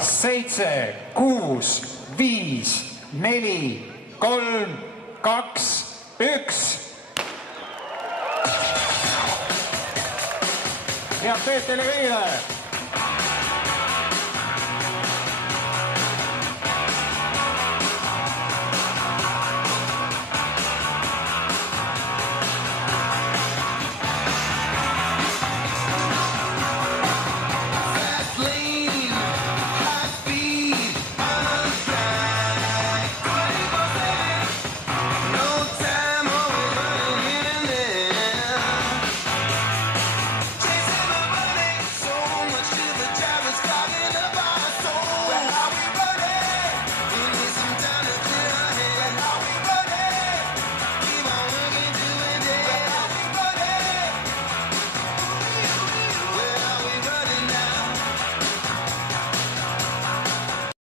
7, 6, 5, 4, 3, 2, 1. Head tööd teile kõigile!